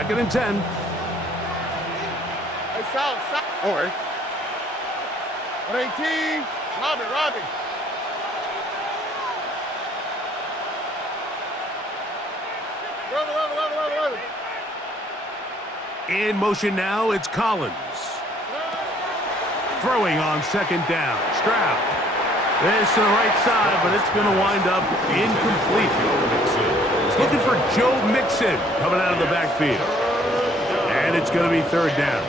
Second and 10. Hey, Sal. All right. 118. Robbie. Run. In motion now, it's Collins. Throwing on second down. Stroud. This to the right side, but it's going to wind up incomplete. Looking for Joe Mixon coming out of the backfield. And it's going to be third down.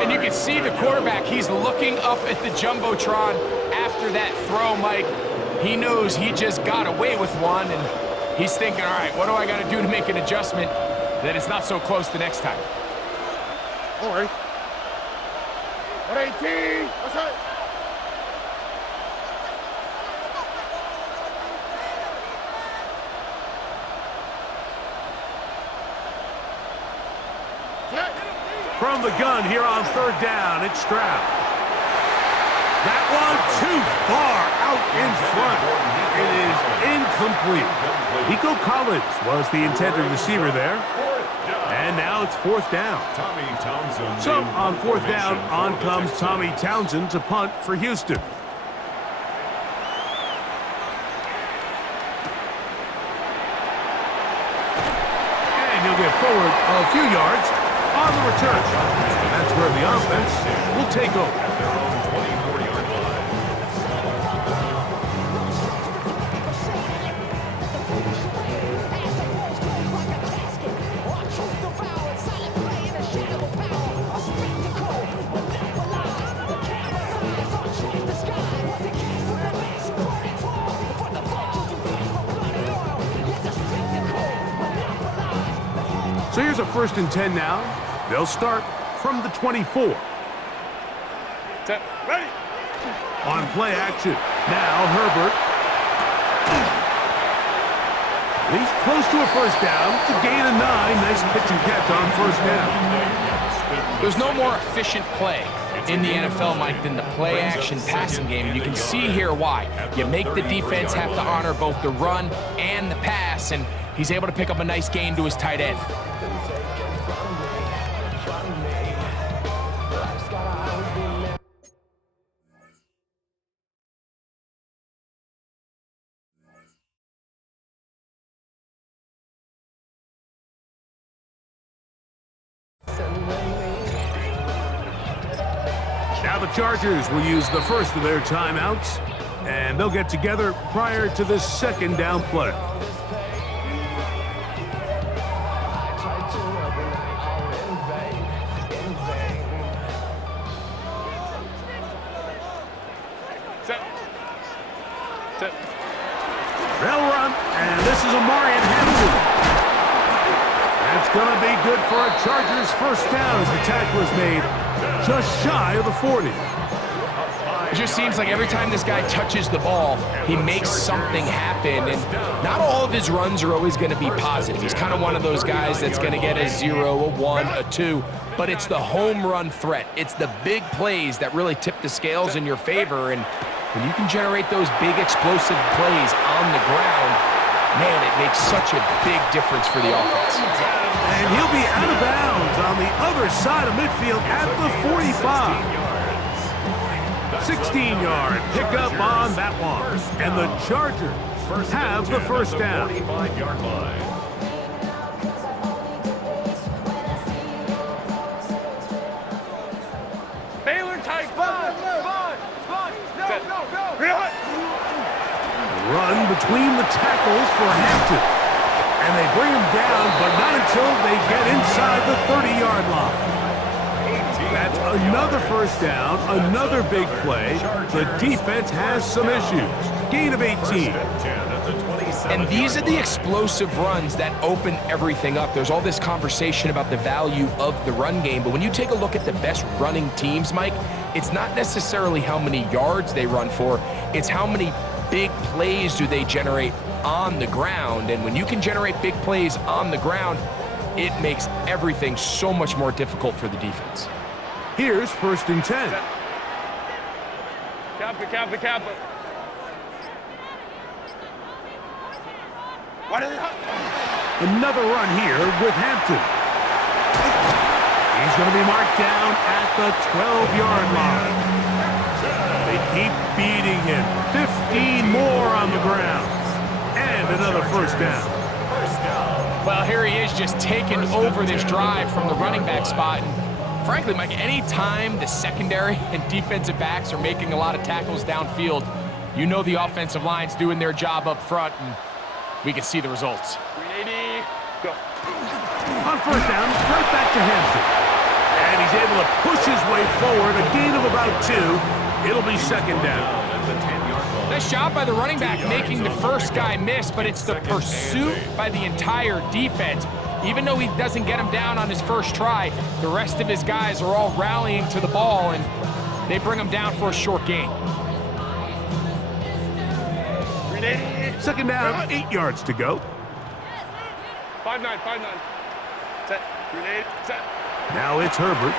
And you can see the quarterback, he's looking up at the Jumbotron after that throw, Mike. He knows he just got away with one, and he's thinking, all right, what do I got to do to make an adjustment that it's not so close the next time? All right. 118. What's up? From the gun here on third down, it's Stroud. That one too far out in front. It is incomplete. Nico Collins was the intended receiver there. And now it's fourth down. So on fourth down, on comes Tommy Townsend to punt for Houston. And he'll get forward a few yards on the return. That's where the offense will take over. So here's a 1st and 10 now. They'll start from the 24. Ready. On play action. Now Herbert. He's close to a first down. It's a gain of 9. Nice pitch and catch on first down. There's no more efficient play in the NFL, Mike, than the play action passing game. And you can see here why. You make the defense have to honor both the run and the pass, and he's able to pick up a nice gain to his tight end. Now the Chargers will use the first of their timeouts, and they'll get together prior to the second down play. They'll run, and this is Amarian Hampton. That's going to be good for a Chargers first down as the tackle is made just shy of the 40. It just seems like every time this guy touches the ball, he makes something happen, and not all of his runs are always going to be positive. He's kind of one of those guys that's going to get a 0, a 1, a 2, but it's the home run threat. It's the big plays that really tip the scales in your favor, and when you can generate those big explosive plays on the ground, man, it makes such a big difference for the offense. And he'll be out of bounds on the other side of midfield at the 45. 16-yard pickup on that one. And the Chargers have the first down. Baylor tight. Run between the tackles for Hampton. And they bring him down, but not until they get inside the 30-yard line. That's another first down, another big play. The defense has some issues. Gain of 18. And these are the explosive runs that open everything up. There's all this conversation about the value of the run game, but when you take a look at the best running teams, Mike, it's not necessarily how many yards they run for, it's how many big plays do they generate on the ground. And when you can generate big plays on the ground, it makes everything so much more difficult for the defense. Here's 1st and 10. Kappa. Another run here with Hampton. He's going to be marked down at the 12-yard line. They keep feeding him. 15 more on the ground. And another first down. Well, here he is just taking over this drive from the running back spot. And frankly, Mike, any time the secondary and defensive backs are making a lot of tackles downfield, you know the offensive line's doing their job up front, and we can see the results. 380, go. On first down, right back to Hampton. And he's able to push his way forward, a gain of about 2. It'll be second down. Nice job by the running back making the first guy miss, but it's the pursuit by the entire defense. Even though he doesn't get him down on his first try, the rest of his guys are all rallying to the ball, and they bring him down for a short gain. 380. Second down, 8 yards to go. 5-9, 5-9. Set. 380, set. Now it's Herbert.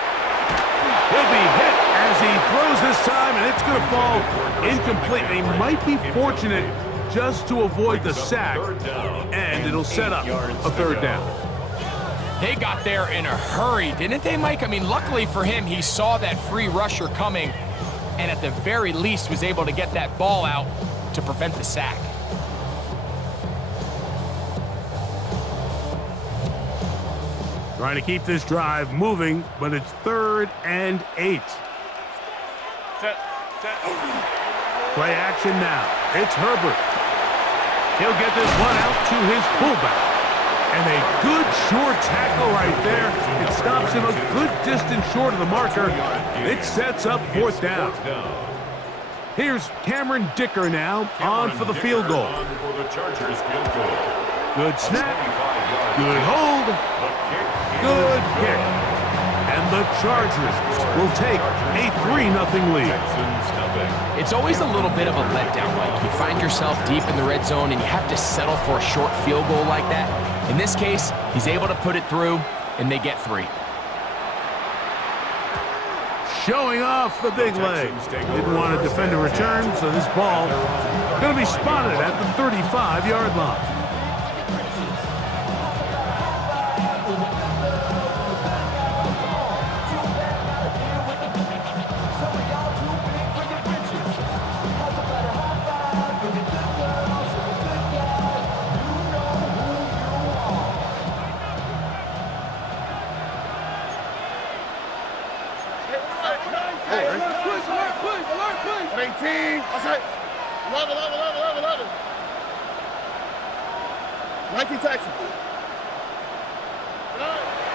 He'll be hit as he throws this time, and it's going to fall incomplete. He might be fortunate just to avoid the sack, and it'll set up a third down. They got there in a hurry, didn't they, Mike? I mean, luckily for him, he saw that free rusher coming, and at the very least was able to get that ball out to prevent the sack. Trying to keep this drive moving, but it's 3rd and 8. Set. Set. Play action now. It's Herbert. He'll get this one out to his fullback. And a good short tackle right there. It stops him a good distance short of the marker. It sets up 4th down. Here's Cameron Dicker now on for the field goal. Good snap. Good hold. Good kick. And the Chargers will take a 3-0 lead. It's always a little bit of a letdown, Mike. You find yourself deep in the red zone and you have to settle for a short field goal like that. In this case, he's able to put it through, and they get 3. Showing off the big leg. Didn't want to defend a return, so this ball going to be spotted at the 35-yard line.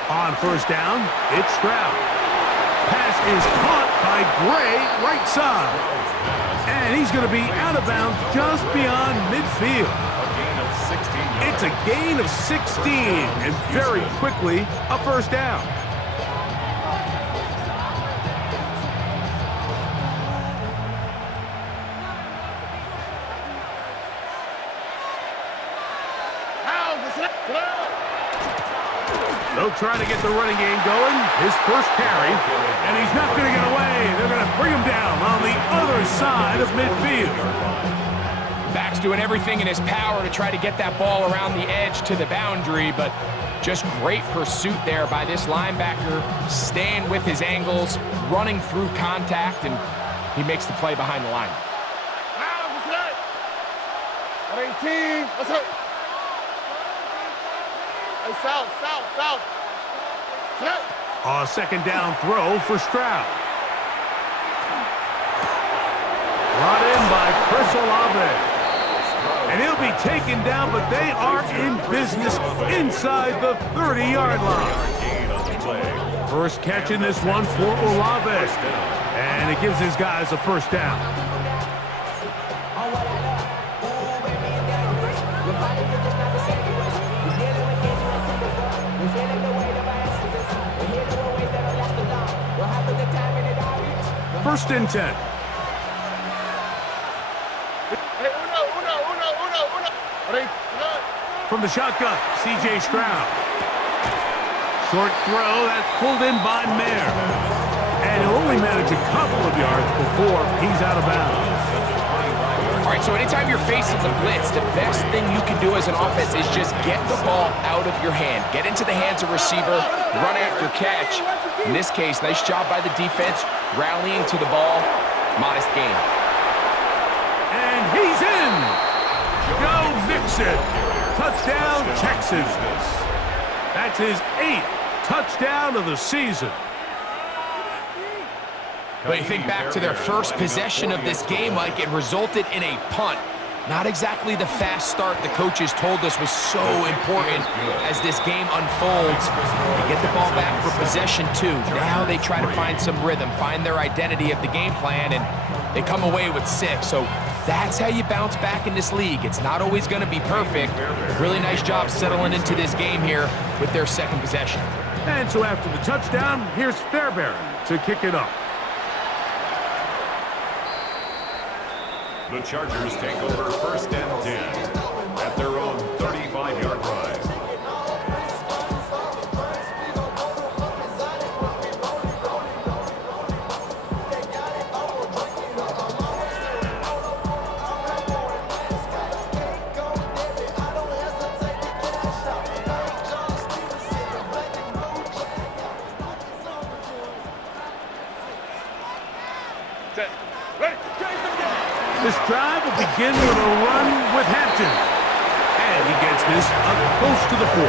On first down, it's Stroud. Pass is caught by Gray, right side. And he's going to be out of bounds just beyond midfield. It's a gain of 16, and very quickly, a first down. They'll try to get the running game going. His first carry, and he's not going to get away. They're going to bring him down on the other side of midfield. Back's doing everything in his power to try to get that ball around the edge to the boundary, but just great pursuit there by this linebacker, staying with his angles, running through contact, and he makes the play behind the line. At 18, what's up? Hey, south. A second down throw for Stroud. Brought in by Chris Olave. And he'll be taken down, but they are in business inside the 30-yard line. First catch in this one for Olave. And it gives his guys a first down. First and 10. From the shotgun, C.J. Stroud. Short throw, that's pulled in by Mayer. And he'll only manage a couple of yards before he's out of bounds. All right, so anytime you're facing the blitz, the best thing you can do as an offense is just get the ball out of your hand. Get into the hands of receiver, run after catch. In this case, nice job by the defense, rallying to the ball. Modest gain. And he's in. Joe Mixon. Touchdown, Texans. That's his 8th touchdown of the season. But you think back to their first possession of this game, Mike, it resulted in a punt. Not exactly the fast start the coaches told us was so important as this game unfolds. They get the ball back for possession 2. Now they try to find some rhythm, find their identity of the game plan, and they come away with 6. So that's how you bounce back in this league. It's not always going to be perfect. Really nice job settling into this game here with their second possession. And so after the touchdown, here's Fairbairn to kick it off. The Chargers take over 1st and 10 at their own 35-yard line. This drive will begin with a run with Hampton. And he gets this up close to the 40.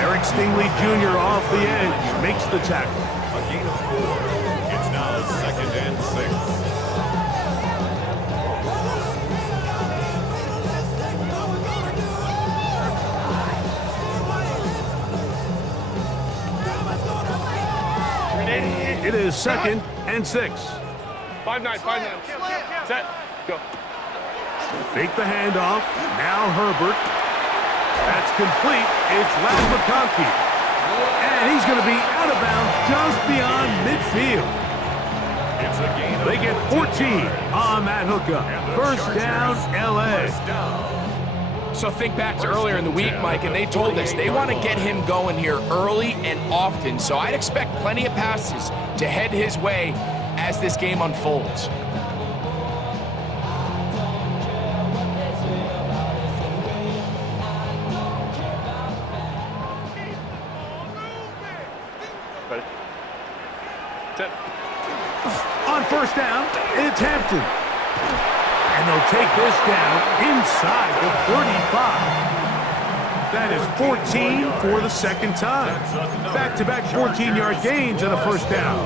Derek Stingley Jr. off the edge makes the tackle. A gain of 4. It's now 2nd and 6. It is 2nd and 6. 5-9, 5-9. Set. Go. Fake the handoff. Now Herbert. That's complete. It's Lad McConkey. And he's going to be out of bounds just beyond midfield. It's a gain of They get 14 on that hookup. First down, L.A. So think back to earlier in the week, Mike, and they told us they want to get him going here early and often. So I'd expect plenty of passes to head his way as this game unfolds. Ready? Set. On first down, it's Hampton. And they'll take this down inside the 35. That is 14 for the second time. Back-to-back 14-yard gains and a first down.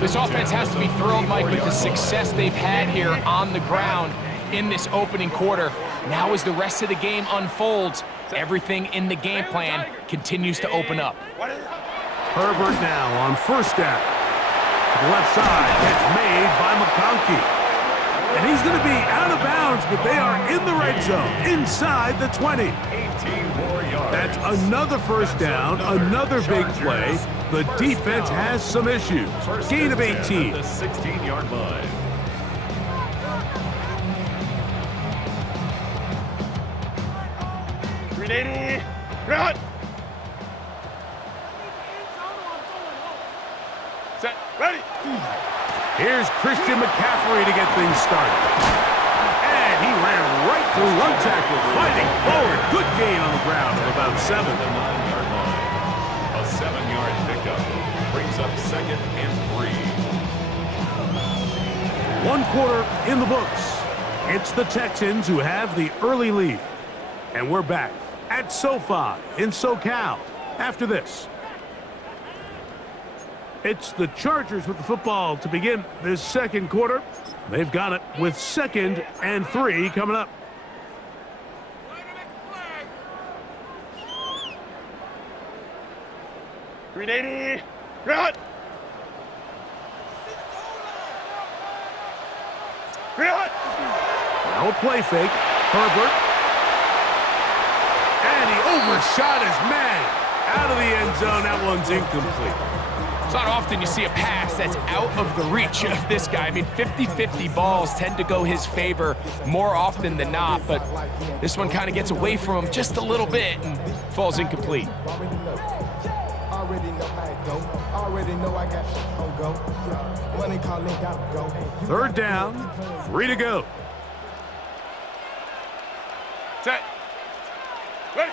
This offense has to be thrilled, Mike, with the success they've had here on the ground in this opening quarter. Now as the rest of the game unfolds, everything in the game plan continues to open up. Herbert now on first down. To the left side, catch made by McConkey. And he's going to be out of bounds, but they are in the red zone, inside the 20. 18 more yards. That's another first down, another big play. The defense has some issues. Gain of 18. The 16-yard line. Ready? Run! Set. Ready? Here's Christian McCaffrey to get things started. And he ran right through one tackle, fighting forward. Good gain on the ground of about 7. The 9-yard line. A 7-yard pickup brings up 2nd and 3. 1 quarter in the books. It's the Texans who have the early lead. And we're back at SoFi in SoCal after this. It's the Chargers with the football to begin this second quarter. They've got it with 2nd and 3 coming up. Ready? Run! Run! Now a play fake. Herbert. And he overshot his man. Out of the end zone. That one's incomplete. It's not often you see a pass that's out of the reach of this guy. I mean, 50-50 balls tend to go his favor more often than not, but this one kind of gets away from him just a little bit and falls incomplete. Third down, 3 to go. Set. Ready?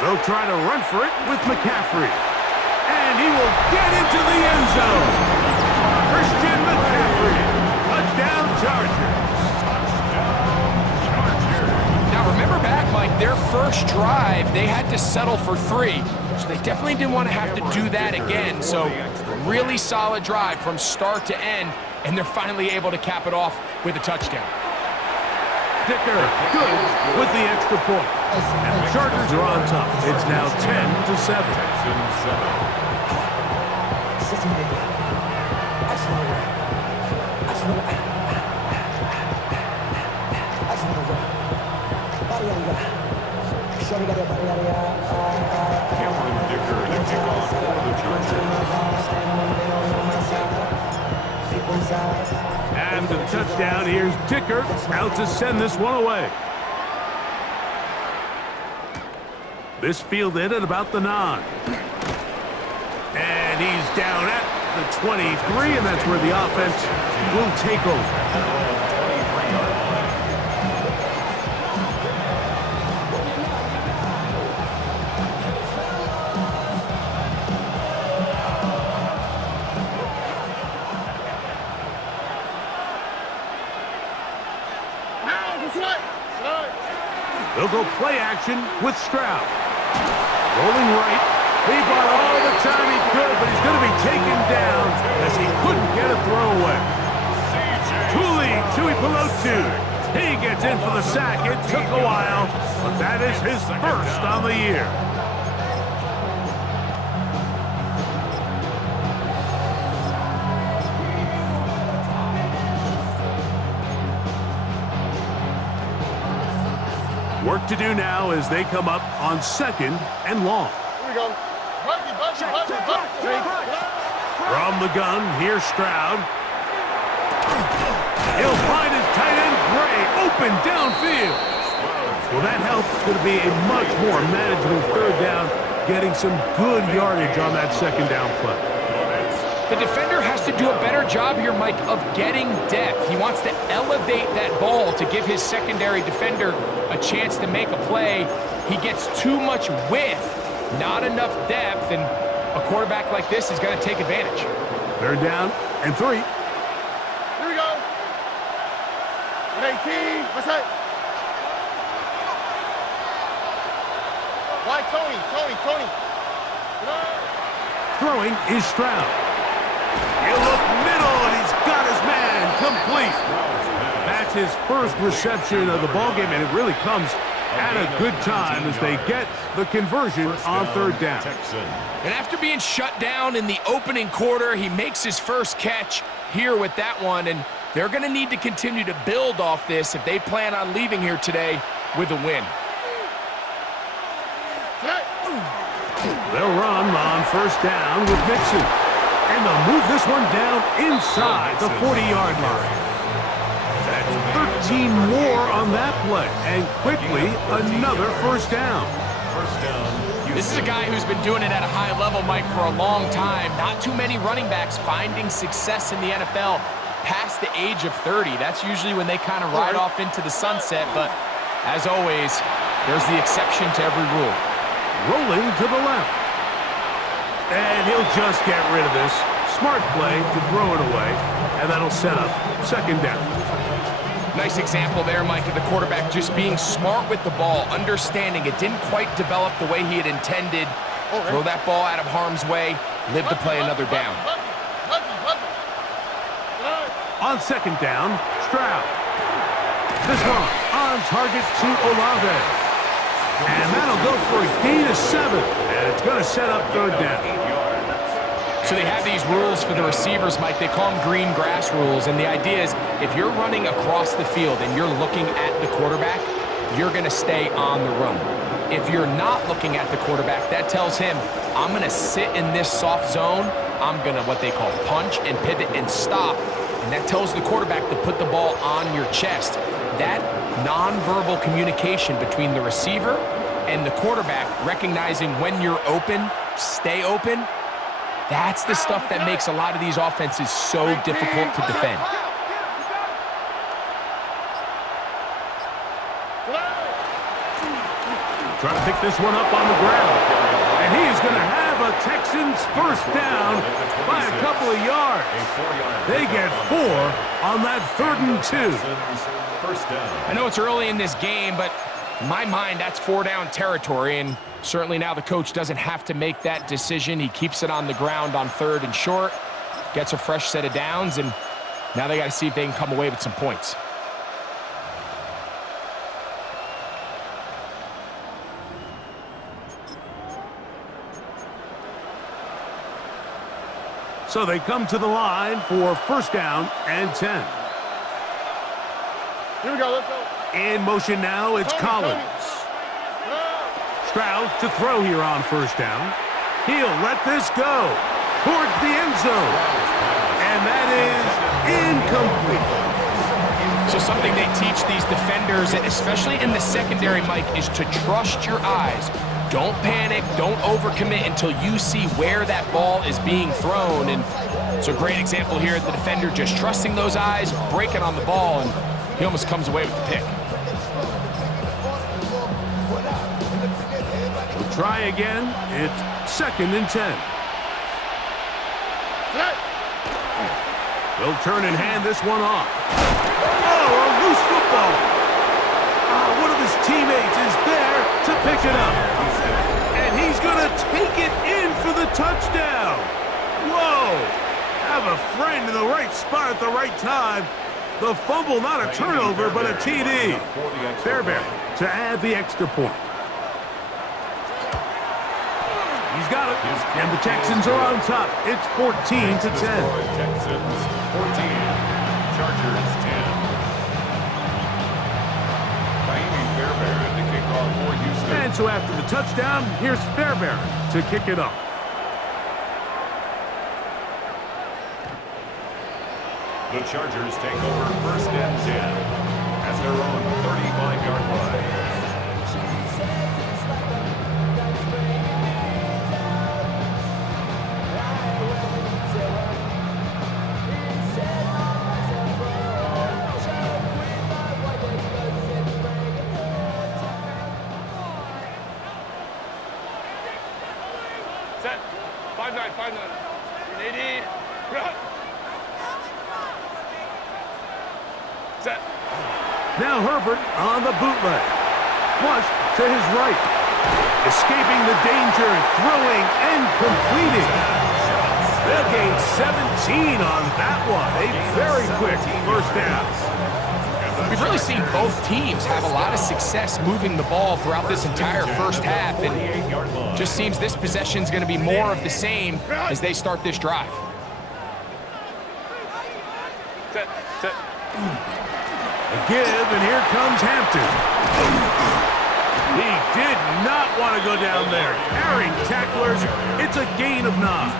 They'll try to run for it with McCaffrey. And and he will get into the end zone. Christian McCaffrey, touchdown Chargers. Now remember back, Mike, their first drive, they had to settle for 3. So they definitely didn't want to have to do that again. So really solid drive from start to end, and they're finally able to cap it off with a touchdown. Dicker, good with the extra point. And the Chargers are on top. It's now 10-7. Cameron Dicker to kick off for the Chargers. After the touchdown, here's Dicker out to send this one away. This fielded at about the 9. And he's down at the 23, and that's where the offense will take over. They'll go play action with Stroud. Rolling right. He bought all the time he could, but he's going to be taken down as he couldn't get a throw away. Tui Pelotu. He gets in for the sack. It took a while, but that is his first on the year. Work to do now as they come up on 2nd and long. Here we go. From the gun, here's Stroud. He'll find his tight end, Gray, open downfield. Well, that helps. It's going to be a much more manageable 3rd down, getting some good yardage on that 2nd down play. The defender has to do a better job here, Mike, of getting depth. He wants to elevate that ball to give his secondary defender a chance to make a play. He gets too much width, not enough depth, and a quarterback like this is going to take advantage. 3rd down and 3. Here we go. 18. What's that? Why, Tony? Throwing is Stroud. He'll look middle, and he's got his man complete. That's his first reception of the ballgame, and it really comes at a good time as they get the conversion on 3rd down. And after being shut down in the opening quarter, he makes his first catch here with that one, and they're going to need to continue to build off this if they plan on leaving here today with a win. They'll run on 1st down with Mixon. And they'll move this one down inside the 40-yard line. That's 13 more on that play. And quickly, another 1st down. This is a guy who's been doing it at a high level, Mike, for a long time. Not too many running backs finding success in the NFL past the age of 30. That's usually when they kind of ride off into the sunset. But as always, there's the exception to every rule. Rolling to the left. And he'll just get rid of this. Smart play to throw it away, and that'll set up 2nd down. Nice example there, Mike, of the quarterback just being smart with the ball, understanding it didn't quite develop the way he had intended. Throw that ball out of harm's way, live to play another down. On 2nd down, Stroud. This one on target to Olave. And that'll go for a gain of 7. And it's going to set up 3rd down. So they have these rules for the receivers, Mike. They call them green grass rules. And the idea is if you're running across the field and you're looking at the quarterback, you're going to stay on the run. If you're not looking at the quarterback, that tells him, I'm going to sit in this soft zone. I'm going to what they call punch and pivot and stop. And that tells the quarterback to put the ball on your chest. That nonverbal communication between the receiver and the quarterback, recognizing when you're open, stay open, that's the stuff that makes a lot of these offenses so difficult to defend. Trying to pick this one up on the ground. And he is going to have have a Texans first down by a couple of yards. They get 4 on that 3rd and 2. First down. I know it's early in this game, but in my mind, that's 4-down territory, and certainly now the coach doesn't have to make that decision. He keeps it on the ground on 3rd and short, gets a fresh set of downs, and now they got to see if they can come away with some points. So they come to the line for 1st down and 10. Here we go, let's go. In motion now, it's Collins. Stroud to throw here on 1st down. He'll let this go towards the end zone. And that is incomplete. So something they teach these defenders, especially in the secondary, Mike, is to trust your eyes. Don't panic, don't overcommit until you see where that ball is being thrown. And it's a great example here, the defender just trusting those eyes, breaking on the ball, and he almost comes away with the pick. We'll try again. It's 2nd and 10. They'll turn and hand this one off. Oh, a loose football. One of his teammates is there to pick it up. And he's going to take it in for the touchdown. Whoa. Have a friend in the right spot at the right time. The fumble, not a turnover, but a TD. Fairbairn to add the extra point. He's got it. And the Texans are on top. It's 14 to 10. Texans 14, Chargers 10. Fairbairn to kick off for Houston. And so after the touchdown, here's Fairbairn to kick it off. The Chargers take over 1st and 10 at their own 35-yard line. Set. 5-9, 5-9. 180. Set. Now Herbert on the bootleg. Flush to his right. Escaping the danger, throwing and completing. They'll gain 17 on that one. A very quick 1st down. We've really seen both teams have a lot of success moving the ball throughout this entire 1st half, and just seems this possession is going to be more of the same as they start this drive. Set. Set. A give, and here comes Hampton. He did not want to go down there. Carrying tacklers, it's a gain of 9.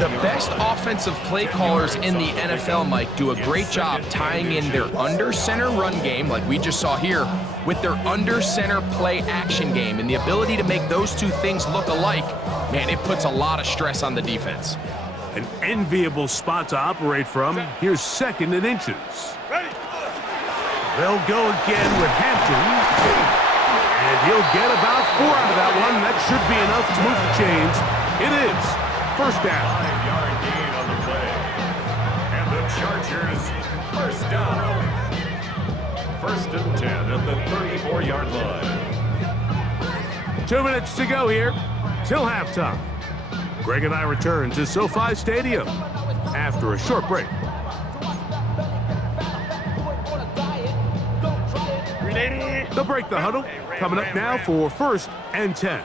The best offensive play callers in the NFL, Mike, do a great job tying in their under-center run game, like we just saw here, with their under-center play action game. And the ability to make those two things look alike, man, it puts a lot of stress on the defense. An enviable spot to operate from. Here's 2nd and inches. Ready. They'll go again with Hampton. And he'll get about 4 out of that one. That should be enough to move the chains. It is 1st down. 5-yard gain on the play. And the Chargers 1st down. 1st and 10 at the 34-yard line. 2 minutes to go here till halftime. Greg and I return to SoFi Stadium after a short break. 380. They'll break the huddle. Coming up now for 1st and 10.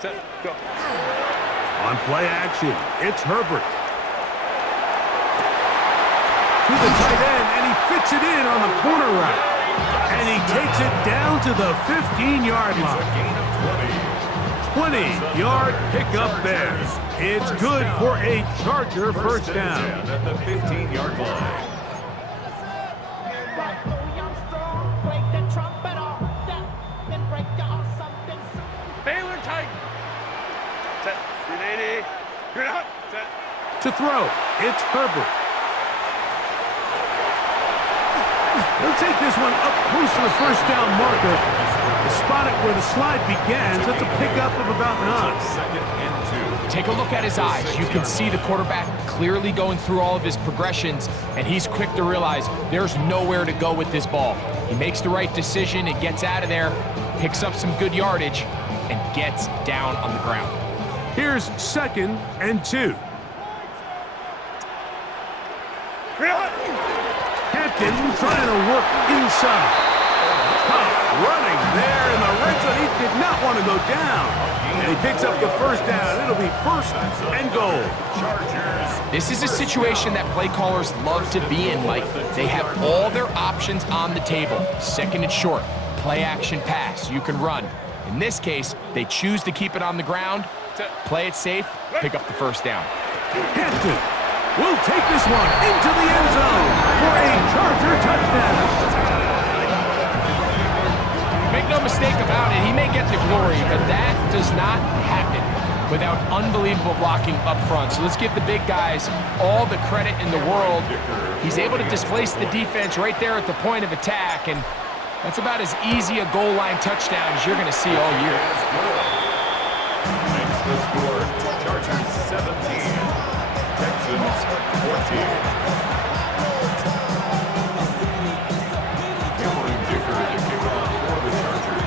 Set. Go. On play action, it's Herbert. To the tight end, and he fits it in on the corner route. And he takes it down to the 15-yard line. 20-yard pickup there. It's good for a Charger 1st down. At the 15-yard line. Baylor tight. Set. 380. You're out. Set. To throw, it's Herbert. He'll take this one up close to the 1st down marker. Spot it where the slide begins. That's a pickup of about 9. Second and 2. Take a look at his eyes. You can see the quarterback clearly going through all of his progressions, and he's quick to realize there's nowhere to go with this ball. He makes the right decision and gets out of there, picks up some good yardage, and gets down on the ground. Here's 2nd and 2. Hampton trying to work inside. Tough running there in the red zone. He did not want to go down. And he picks up the first down. It'll be 1st and goal. This is a situation that play callers love to be in, Mike. They have all their options on the table. 2nd and short, play action pass. You can run. In this case, they choose to keep it on the ground, play it safe, pick up the first down. Hampton will take this one into the end zone for a Charger touchdown. Make no mistake about it, he may get the glory, but that does not happen without unbelievable blocking up front. So let's give the big guys all the credit in the world. He's able to displace the defense right there at the point of attack, and that's about as easy a goal line touchdown as you're going to see all year. Makes the score. Chargers 17, Texans 14. Cameron Dicker to kick off for the Chargers.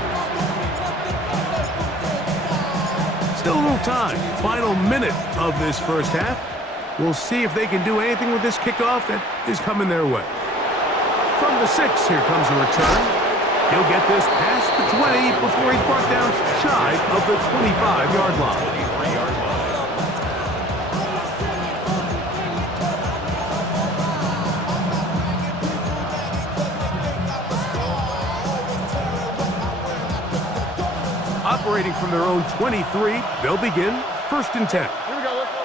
Still a little time. Final minute of this first half. We'll see if they can do anything with this kickoff that is coming their way. From the 6, here comes a return. He'll get this past the 20 before he's brought down shy of the 25-yard line. Operating from their own 23, they'll begin 1st and 10. Here we go. Let's go.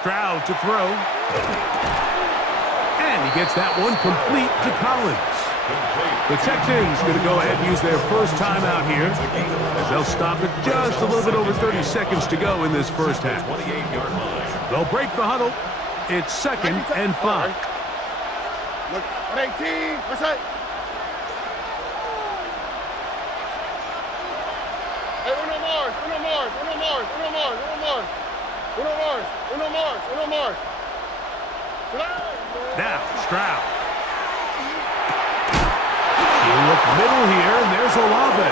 Stroud to throw. And he gets that one complete to Collins. The Texans going to go ahead and use their first timeout here, as they'll stop it just a little bit over 30 seconds to go in this first half. They'll break the huddle. It's 2nd and 5. Look, 18. What's that? Hey, Uno Mars. Now, Stroud. You look middle here, and there's Olave.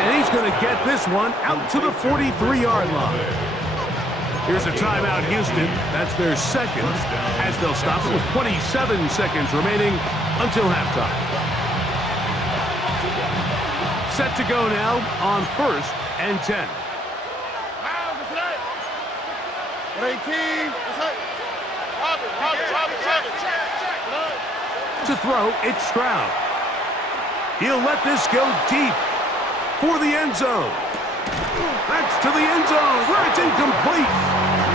And he's going to get this one out to the 43-yard line. Here's a timeout, Houston. That's their 2nd, as they'll stop it with 27 seconds remaining until halftime. Set to go now on 1st and 10. 18. To throw, it's Stroud. He'll let this go deep for the end zone. That's to the end zone where it's incomplete.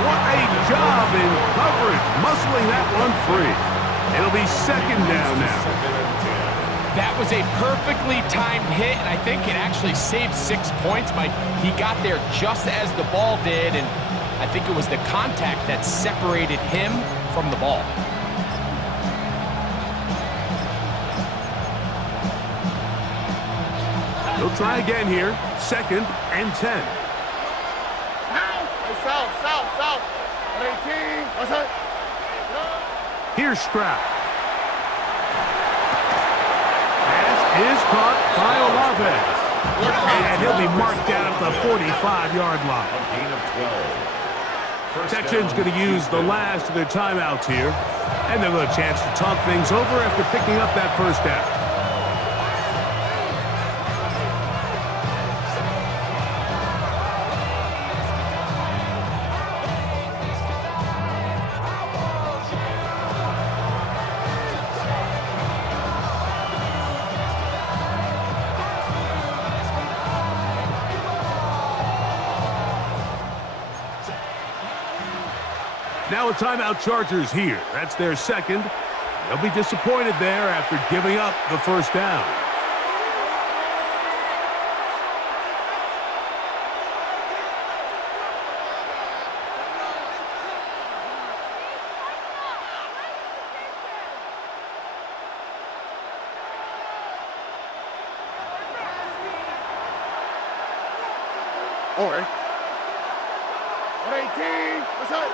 What a job in coverage, muscling that one free. It'll be 2nd down now. That was a perfectly timed hit, and I think it actually saved 6 points, Mike. He got there just as the ball did, and I think it was the contact that separated him from the ball. He'll try again here. 2nd and 10. South. 18. What's that? Here's Stroud. Pass is caught by Olave. And he'll be marked down at the 45-yard line. A gain of 12. Texans going to use the last of their timeouts here. And they'll have a chance to talk things over after picking up that first down. Now a timeout, Chargers here. That's their 2nd. They'll be disappointed there after giving up the first down. Over. 118. What's up?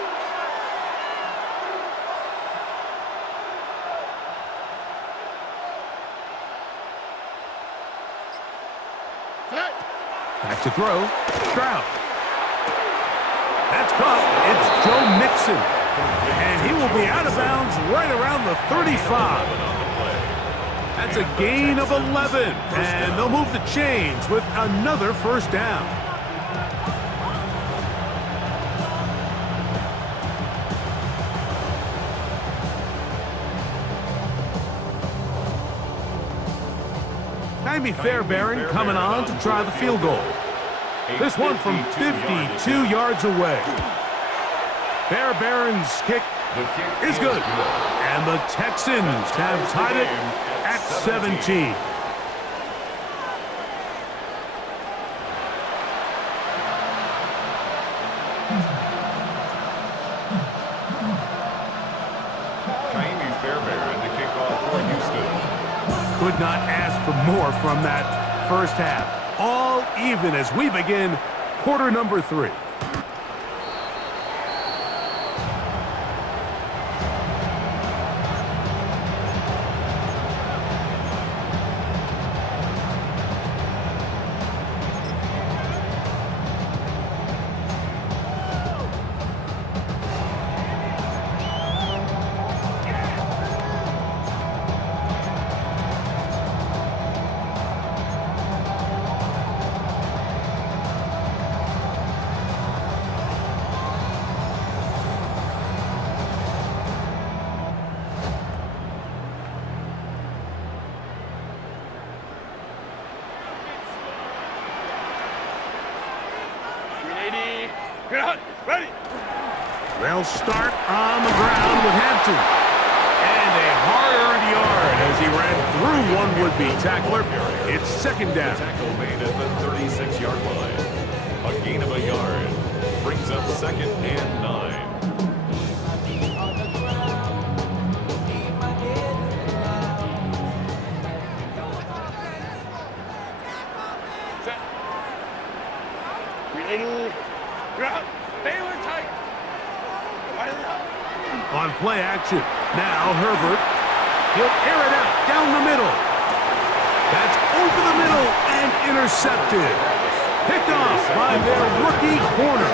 Back to throw. Stroud. That's caught. It's Joe Mixon. And he will be out of bounds right around the 35. That's a gain of 11. And they'll move the chains with another first down. Jaime Fairbairn coming on to try the field goal. This one from 52 yards away. Fairbairn's kick is good. And the Texans have tied it at 17. Jaime Fairbairn to kick off for Houston. Could not ask for more from that first half. All even as we begin quarter number 3. Ready. They'll start on the ground with Hampton. And a hard-earned yard as he ran through one would-be tackler. It's second down. Tackle made at the 36-yard line. A gain of a yard brings up second and 9. On play action. Now Herbert. He'll air it out down the middle. That's over the middle and intercepted. Picked off by their rookie corner.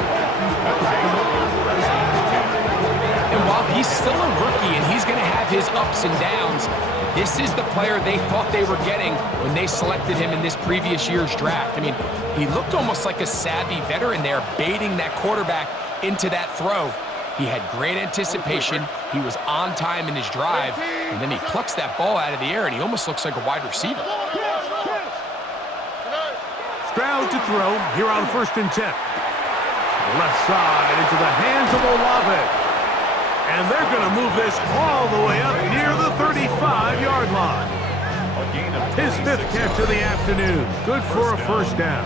And while he's still a rookie and he's going to have his ups and downs, this is the player they thought they were getting when they selected him in this previous year's draft. I mean, he looked almost like a savvy veteran there, baiting that quarterback into that throw. He had great anticipation. He was on time in his drive, and then he plucks that ball out of the air, and he almost looks like a wide receiver. Stroud to throw here on 1st and 10. The left side into the hands of Olave. And they're going to move this all the way up near the 35-yard line. His 5th catch of the afternoon. Good for a first down.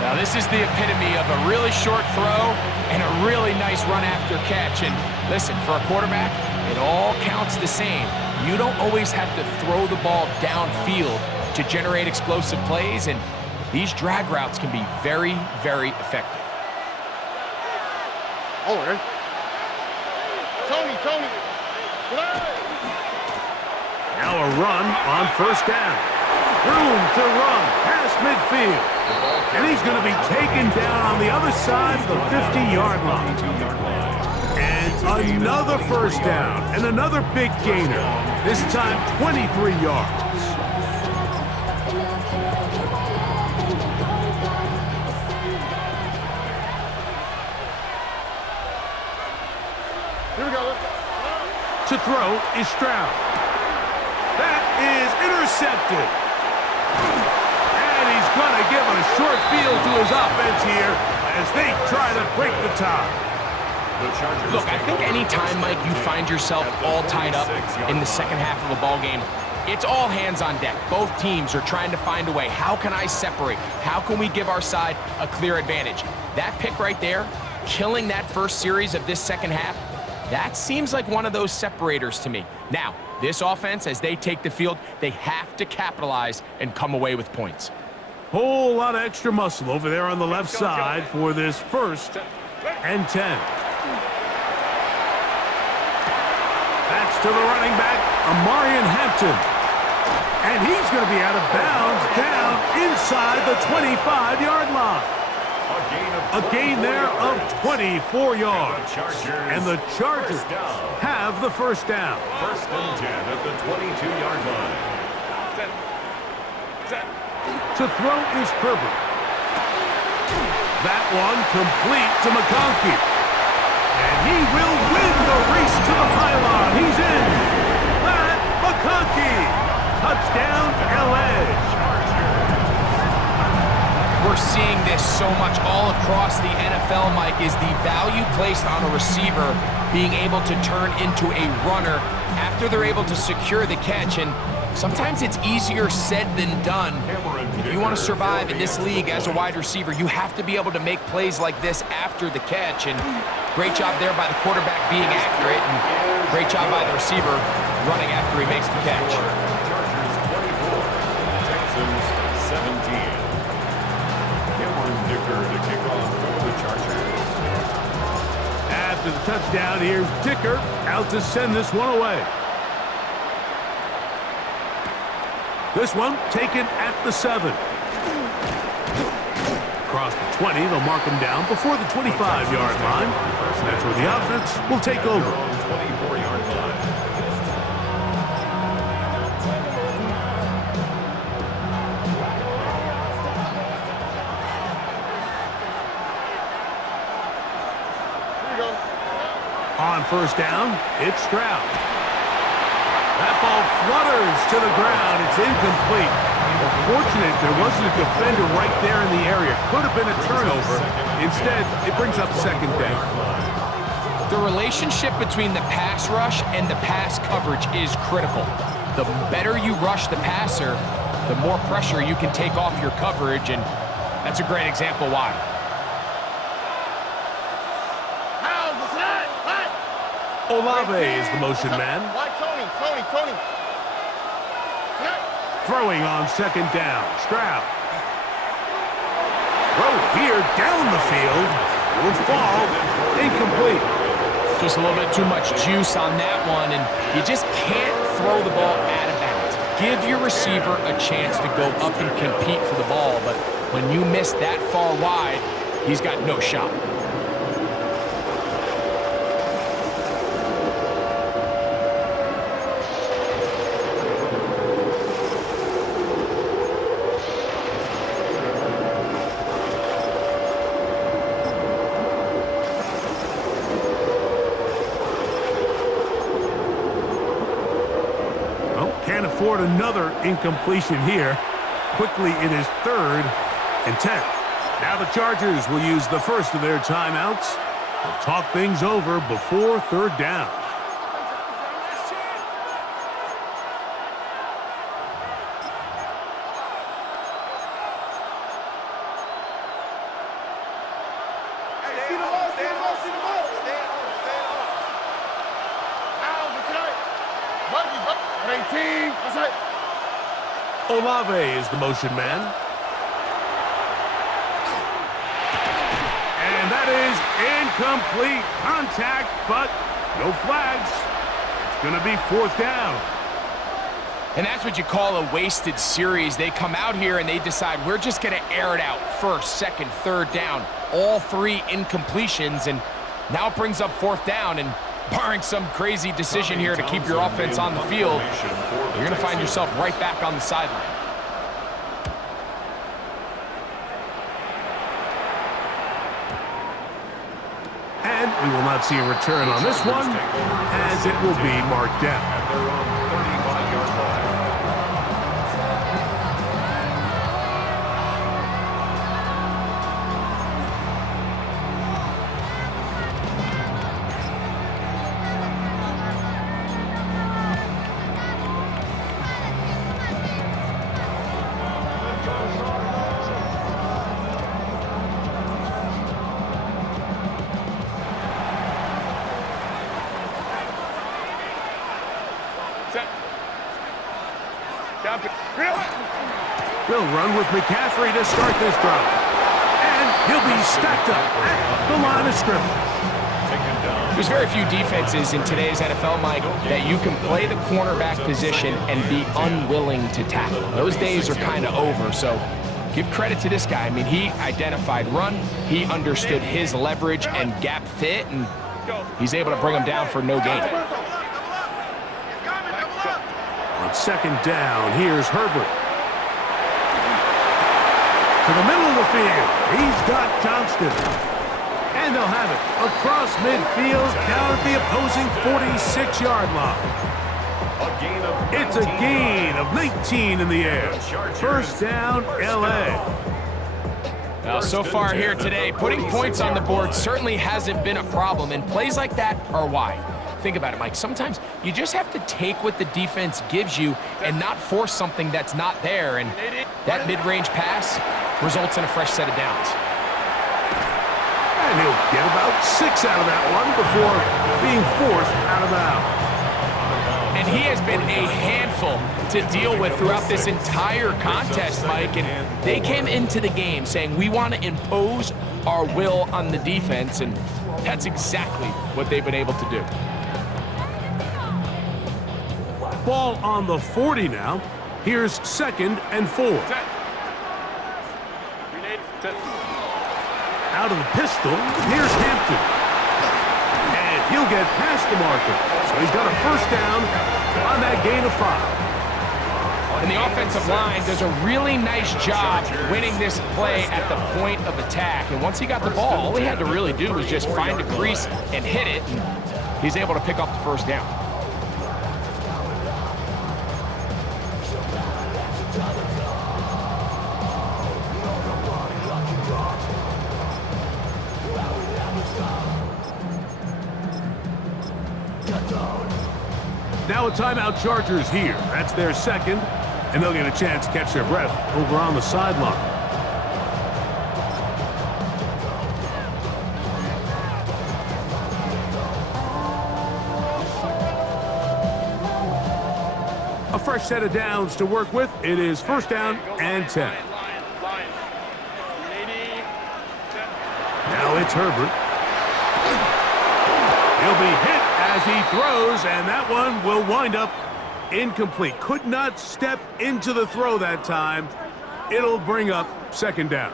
Now, this is the epitome of a really short throw and a really nice run after catch. And listen, for a quarterback, it all counts the same. You don't always have to throw the ball downfield to generate explosive plays, and these drag routes can be very, very effective. Over. Tony. Now a run on 1st down. Room to run past midfield. And he's going to be taken down on the other side of the 50-yard line. And another first down and another big gainer. This time 23 yards. Here we go. To throw is Stroud. That is intercepted. And he's going to give a short field to his offense here as they try to break the tie. Look, I think any time, Mike, you find yourself all tied up in the second half of a ball game, it's all hands on deck. Both teams are trying to find a way. How can I separate? How can we give our side a clear advantage? That pick right there, killing that first series of this second half, that seems like one of those separators to me. Now, this offense, as they take the field, they have to capitalize and come away with points. Whole lot of extra muscle over there on the left side for this 1st and 10. That's to the running back, Amarian Hampton. And he's going to be out of bounds down inside the 25-yard line. A gain there of 24 yards. And the Chargers have the 1st down. 1st and 10 at the 22-yard line. To throw is Herbert. That one complete to McConkey. And he will win the race to the pylon. He's in. Matt McConkey. Touchdown, L.A. We're seeing this so much all across the NFL, Mike, is the value placed on a receiver being able to turn into a runner after they're able to secure the catch. And sometimes it's easier said than done. If you want to survive in this league as a wide receiver, you have to be able to make plays like this after the catch. And great job there by the quarterback being accurate, and great job by the receiver running after he makes the catch. Chargers 24, Texans 17. Dicker to kick off for the Chargers. After the touchdown, here's Dicker out to send this one away. This one taken at the 7. Across the 20, they'll mark him down before the 25-yard line. That's where the offense will take over. 24-yard line. On 1st down, it's Stroud. That ball flutters to the ground. It's incomplete. Well, fortunate there wasn't a defender right there in the area. Could have been a turnover. Instead, it brings up 2nd down. The relationship between the pass rush and the pass coverage is critical. The better you rush the passer, the more pressure you can take off your coverage, and that's a great example why. Olave is the motion man. Tony. Throwing on 2nd down. Stroud. Throw here down the field. Will fall. Incomplete. Just a little bit too much juice on that one, and you just can't throw the ball out of bounds. Give your receiver a chance to go up and compete for the ball, but when you miss that far wide, he's got no shot. Can't afford another incompletion here. Quickly, it is 3rd and 10. Now the Chargers will use the 1st of their timeouts. They'll talk things over before 3rd down. Olave is the motion man. And that is incomplete. Contact, but no flags. It's going to be 4th down. And that's what you call a wasted series. They come out here and they decide we're just going to air it out. 1st, 2nd, 3rd down. All 3 incompletions, and now it brings up 4th down. And barring some crazy decision here to keep your offense on the field, you're going to find yourself right back on the sideline. And we will not see a return on this one, as it will be marked down. At their own 35-yard line. They'll run with McCaffrey to start this drive. And he'll be stacked up at the line of scrimmage. There's very few defenses in today's NFL, Mike, that you can play the cornerback position and be unwilling to tackle. Those days are kind of over, so give credit to this guy. I mean, he identified run, he understood his leverage and gap fit, and he's able to bring him down for no gain. On second down, here's Herbert. To the middle of the field, he's got Johnston. And they'll have it across midfield down at the opposing 46-yard line. It's a gain of 19 in the air. First down, L.A. Well, so far here today, putting points on the board certainly hasn't been a problem, and plays like that are why. Think about it, Mike. Sometimes you just have to take what the defense gives you and not force something that's not there, and that mid-range pass results in a fresh set of downs. And he'll get about 6 out of that one before being forced out of bounds. And he has been a handful to deal with throughout this entire contest, Mike. And they came into the game saying, we want to impose our will on the defense, and that's exactly what they've been able to do. Ball on the 40 now. Here's 2nd and 4. Out of the pistol, here's Hampton. And he'll get past the marker. So he's got a first down on that gain of 5. And the offensive line does a really nice job winning this play at the point of attack. And once he got the ball, all he had to really do was just find a crease and hit it. And he's able to pick up the first down. Now a timeout, Chargers here. That's their 2nd, and they'll get a chance to catch their breath over on the sideline. A fresh set of downs to work with. It is first down and 10. Now it's Herbert. He'll be hit as he throws, and that one will wind up incomplete. Could not step into the throw that time. It'll bring up 2nd down.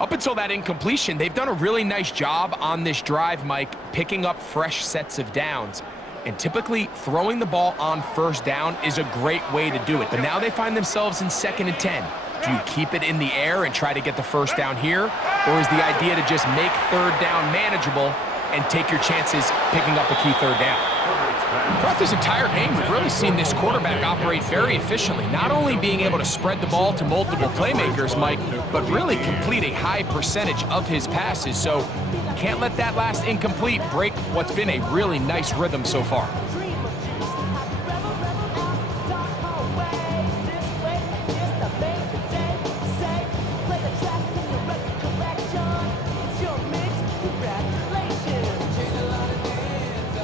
Up until that incompletion, they've done a really nice job on this drive, Mike, picking up fresh sets of downs. And typically, throwing the ball on first down is a great way to do it. But now they find themselves in 2nd and 10. Do you keep it in the air and try to get the first down here? Or is the idea to just make 3rd down manageable and take your chances picking up a key 3rd down? Throughout this entire game, we've really seen this quarterback operate very efficiently, not only being able to spread the ball to multiple playmakers, Mike, but really complete a high percentage of his passes. So can't let that last incomplete break what's been a really nice rhythm so far.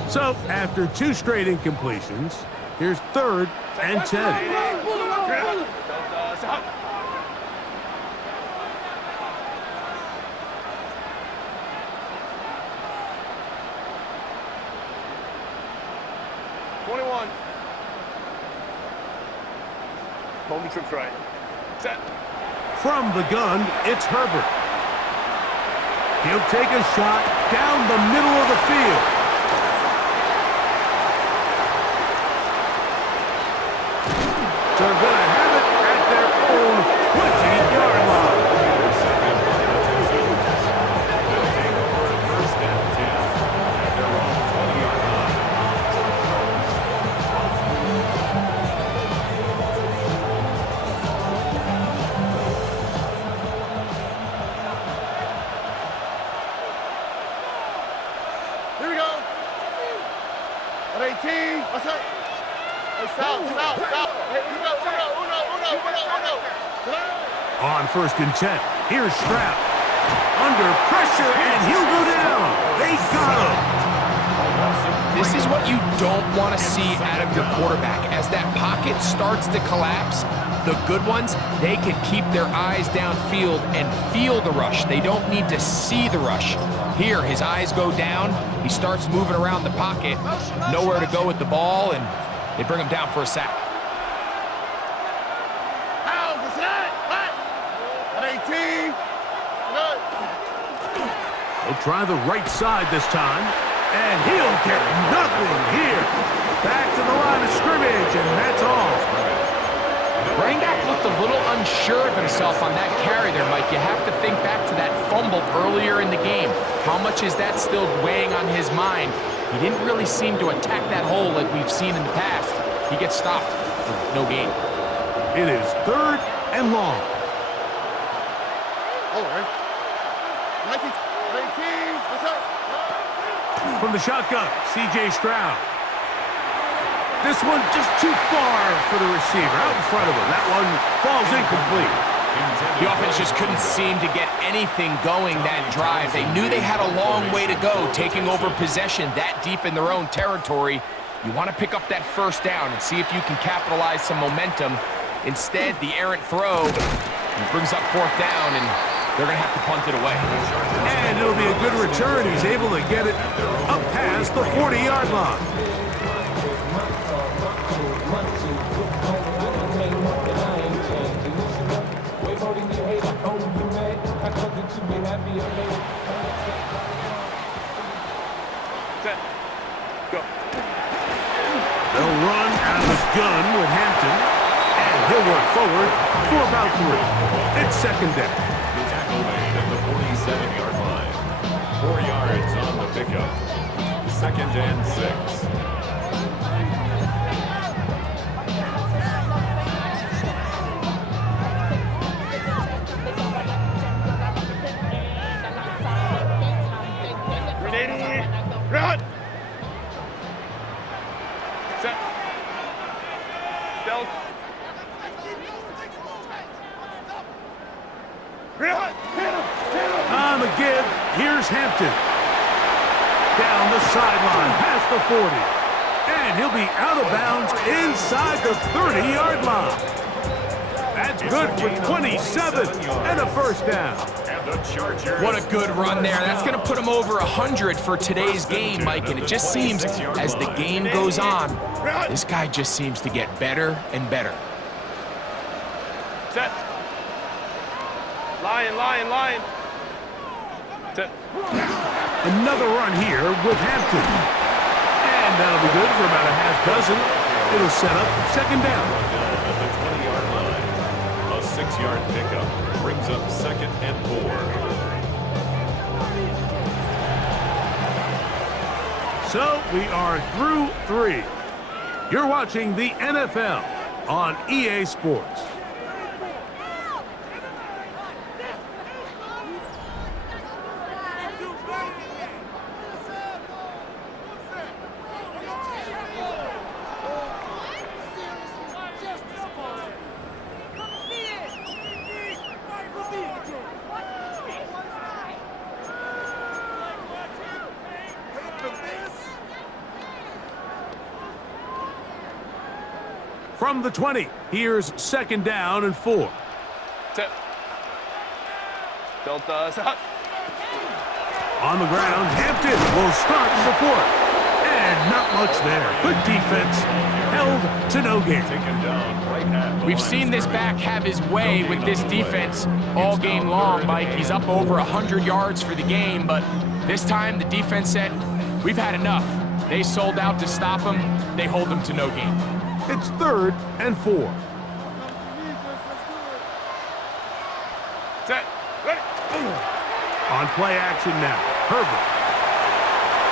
So, after 2 straight incompletions, here's 3rd and 10. Hold me trips right. Set. From the gun, it's Herbert. He'll take a shot down the middle of the field. They're going to have it at their own 20-yard line. Here we go. At 18. What's up? Hey, stop. Hey, uno. On 1st and 10, here's Stroud. Under pressure, and he'll go down. They got him. This is what you don't want to see out of your quarterback. As that pocket starts to collapse, the good ones, they can keep their eyes downfield and feel the rush. They don't need to see the rush. Here, his eyes go down. He starts moving around the pocket, nowhere to go with the ball, and they bring him down for a sack. He'll try the right side this time, and he'll get nothing here. Back to the line of scrimmage, and that's all. Running back looked a little unsure of himself on that carry there, Mike. You have to think back to that fumble earlier in the game. How much is that still weighing on his mind? He didn't really seem to attack that hole like we've seen in the past. He gets stopped for no gain. It is 3rd and long. All right. From the shotgun, C.J. Stroud. This one just too far for the receiver, out in front of him. That one falls incomplete. The offense just couldn't seem to get anything going that drive. They knew they had a long way to go, taking over possession that deep in their own territory. You want to pick up that first down and see if you can capitalize some momentum. Instead, the errant throw brings up 4th down, and they're going to have to punt it away. And it'll be a good return. He's able to get it up past the 40-yard line. They'll run out of the gun with Hampton, and he'll work forward for about 3. It's 2nd down. The tackle made at the 47-yard line. 4 yards on the pickup. 2nd and 6. Run! Set. Belt. Run! On the give, here's Hampton. Down the sideline, past the 40. And he'll be out of bounds inside the 30-yard line. That's good for 27 and a 1st down. What a good run there. That's going to put him over 100 for today's game, Mike. And it just seems as the game goes on, this guy just seems to get better and better. Set. Lion. Set. Another run here with Hampton. And that'll be good for about a half dozen. It'll set up 2nd down. At the 20-yard line. A 6-yard pickup brings up 2nd and 4. So we are through 3. You're watching the NFL on EA Sports. From the 20, here's 2nd down and 4. Set. Delta. Set. On the ground, Hampton will start the 4th. And not much there. Good defense. Held to no gain. We've seen this back have his way with this defense all game long, Mike. He's up over 100 yards for the game, but this time the defense said, we've had enough. They sold out to stop him. They hold him to no gain. It's 3rd and 4. Set. Ready. On play action now, Herbert.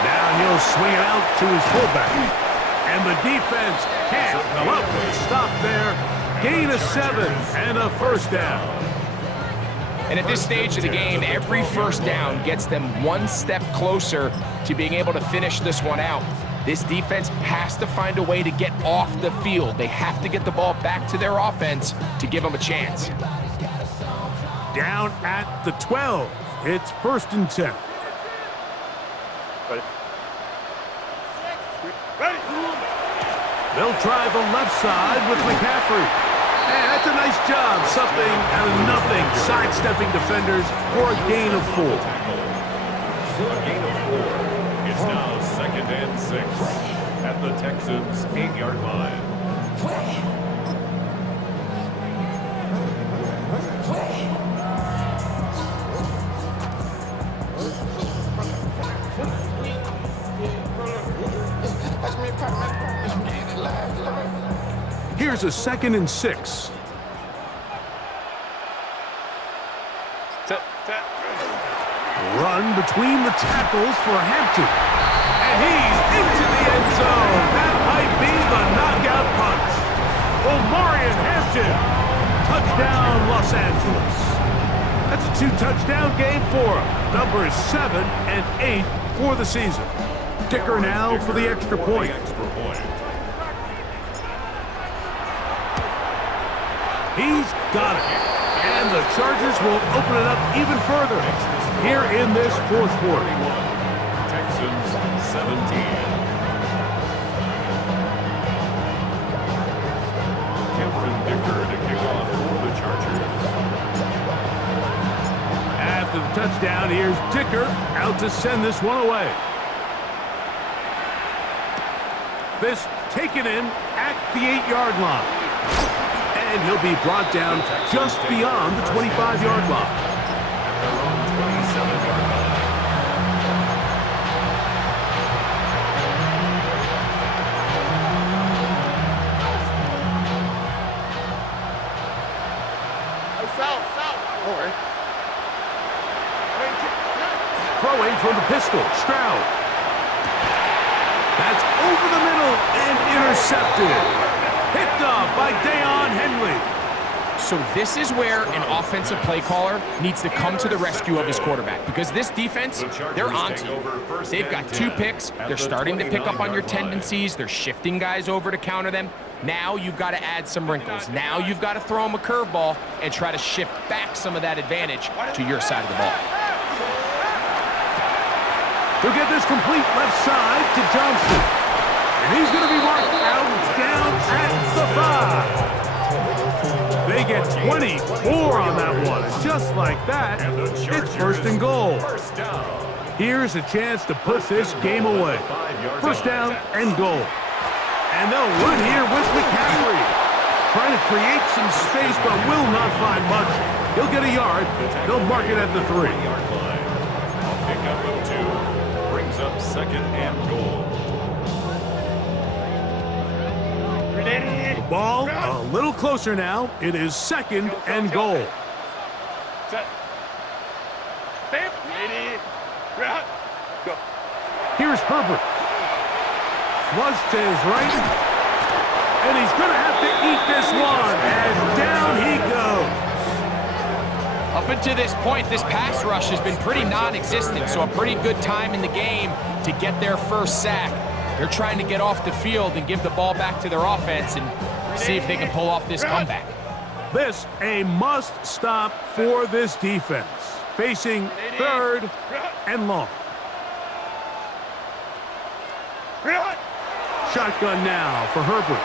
Now he'll swing it out to his fullback. And the defense can't come up with a stop there. Gain of 7 and a 1st down. And at this stage of the game, every 1st down gets them one step closer to being able to finish this one out. This defense has to find a way to get off the field. They have to get the ball back to their offense to give them a chance. Down at the 12. It's 1st and 10. Ready. They'll try the left side with McCaffrey. And that's a nice job. Something out of nothing. Sidestepping defenders for a gain of 4. A gain of 4. It's now 2nd and 6 at the Texans' 8-yard line. Here's a 2nd and 6. Run between the tackles for Hampton. And he's into the end zone. That might be the knockout punch. Omarion Hampton. Touchdown, Los Angeles. That's a 2-touchdown game for him. Numbers 7 and 8 for the season. Dicker now for the extra point. He's got it. And the Chargers will open it up even further here in this 4th quarter. Texans 17. Cameron Dicker to kick off for the Chargers. After the touchdown, here's Dicker out to send this one away. This taken in at the 8-yard line. And he'll be brought down just beyond the 25-yard line. At their own 27-yard line. All right. Throwing from the pistol, Stroud. That's over the middle and intercepted. Picked off by Deion Henley. So this is where an offensive play caller needs to come to the rescue of his quarterback, because this defense, they're onto you. They've got 2 picks. They're starting to pick up on your tendencies. They're shifting guys over to counter them. Now you've got to add some wrinkles. Now you've got to throw them a curveball and try to shift back some of that advantage to your side of the ball. He'll get this complete left side to Johnston. And he's going to be marked out down at the 5. They get 24 on that one. And just like that, it's 1st and goal. Here's a chance to put this game away. 1st down and goal. And they'll run here with McCaffrey. Trying to create some space, but will not find much. He'll get a yard. They'll mark it at the 3. Pick up of 2. Brings up 2nd and goal. The ball a little closer now. It is 2nd and goal. Here's Herbert. Flush to his right. And he's going to have to eat this one. And down he goes. Up until this point, this pass rush has been pretty non-existent, so a pretty good time in the game to get their first sack. They're trying to get off the field and give the ball back to their offense and see if they can pull off this comeback. This a must-stop for this defense. Facing 3rd and long. Shotgun now for Herbert.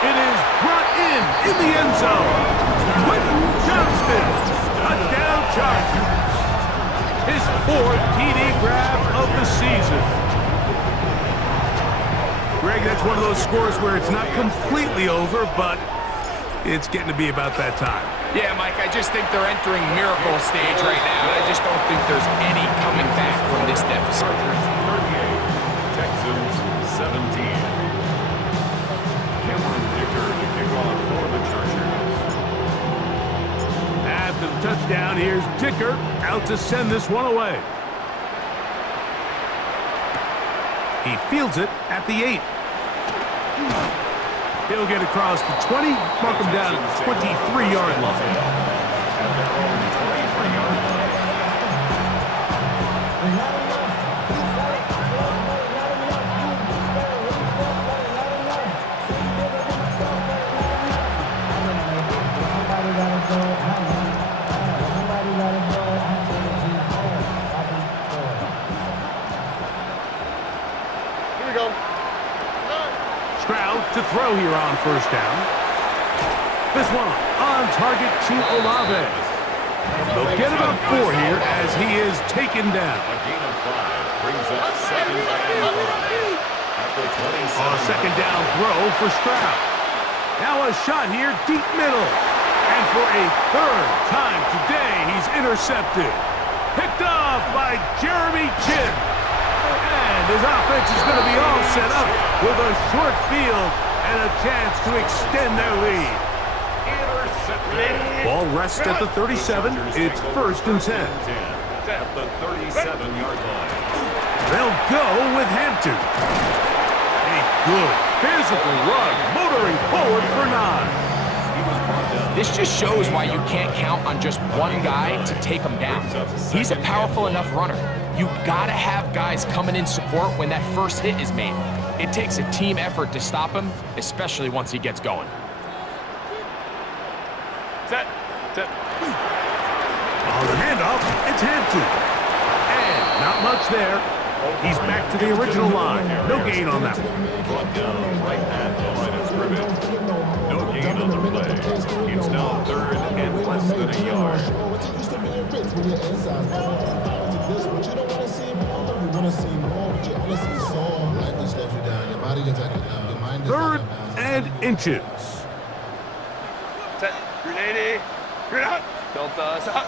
It is brought in the end zone. Quentin Johnston, touchdown Chargers. His 4th TD grab of the season. Greg, that's one of those scores where it's not completely over, but it's getting to be about that time. Yeah, Mike, I just think they're entering miracle stage right now. I just don't think there's any coming back from this deficit. 38, Texans 17. Cameron Dicker to kick off for the Chargers. After the touchdown, here's Dicker out to send this one away. He fields it at the 8. He'll get across the 20, mark him down at the 23-yard line. on first down. This one on target to Olave. They'll get about 4 here as he is taken down. A gain of 5 brings up second and 5. At the 27. On a second down throw for Stroud. Now a shot here deep middle. And for a third time today, he's intercepted. Picked off by Jeremy Chin. And his offense is going to be all set up with a short field and a chance to extend their lead. Ball rests at the 37. It's first and 10. At the 37-yard line. They'll go with Hampton. A good physical run, motoring forward for 9. This just shows why you can't count on just one guy to take him down. He's a powerful enough runner. You gotta have guys coming in support when that first hit is made. It takes a team effort to stop him, especially once he gets going. Set. On the handoff, it's Hampton. And not much there. He's back to the original line. No gain on that one. Brought down right at the line of scrimmage. No gain on the play. It's now third and less than a yard. Third and inches. Set. Grenade. Grenade. Delta. Set.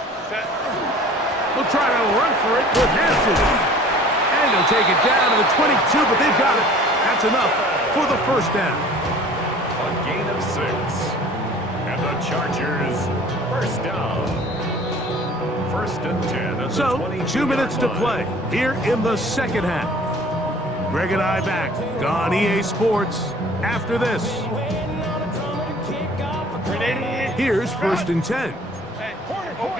They'll try to run for it with Hampton. And they'll take it down to the 22, but they've got it. That's enough for the first down. A gain of 6. And the Chargers first down. First and 10 at the So, 22-yard 2 minutes to line. play here in the second half. Greg and I back on EA Sports after this. Here's first and 10. Hey, OP.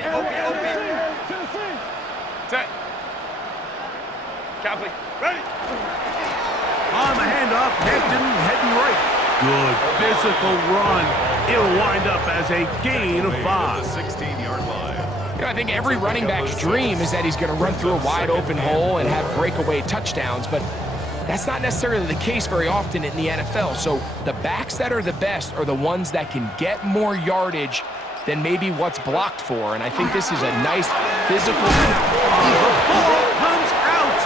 Set. Copley. Ready. On the handoff, Hampton heading right. Good physical run. It'll wind up as a gain of 5. The 16-yard line. You know, I think every running back's dream is that he's going to run through a wide open hole and have breakaway touchdowns, but that's not necessarily the case very often in the NFL. So the backs that are the best are the ones that can get more yardage than maybe what's blocked for, and I think this is a nice physical... The ball comes out.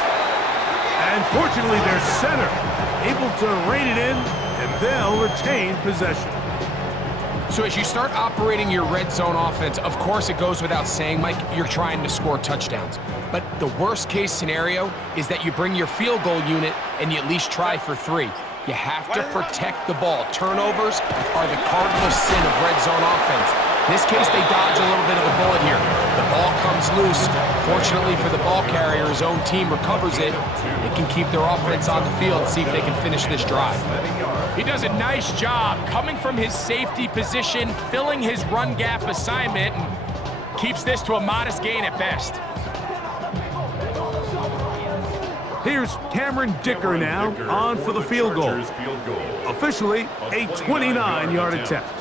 And fortunately, their center able to rein it in, and they'll retain possession. So as you start operating your red zone offense, of course it goes without saying, Mike, you're trying to score touchdowns. But the worst case scenario is that you bring your field goal unit and you at least try for 3. You have to protect the ball. Turnovers are the cardinal sin of red zone offense. In this case, they dodge a little bit of a bullet here. The ball comes loose. Fortunately for the ball carrier, his own team recovers it. They can keep their offense on the field and see if they can finish this drive. He does a nice job coming from his safety position, filling his run gap assignment, and keeps this to a modest gain at best. Here's Cameron Dicker now on for the field goal. Officially a 29-yard attempt.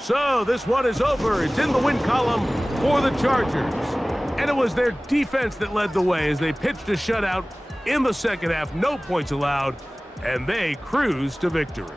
So this one is over. It's in the win column for the Chargers. And it was their defense that led the way as they pitched a shutout in the second half. No points allowed, and they cruised to victory.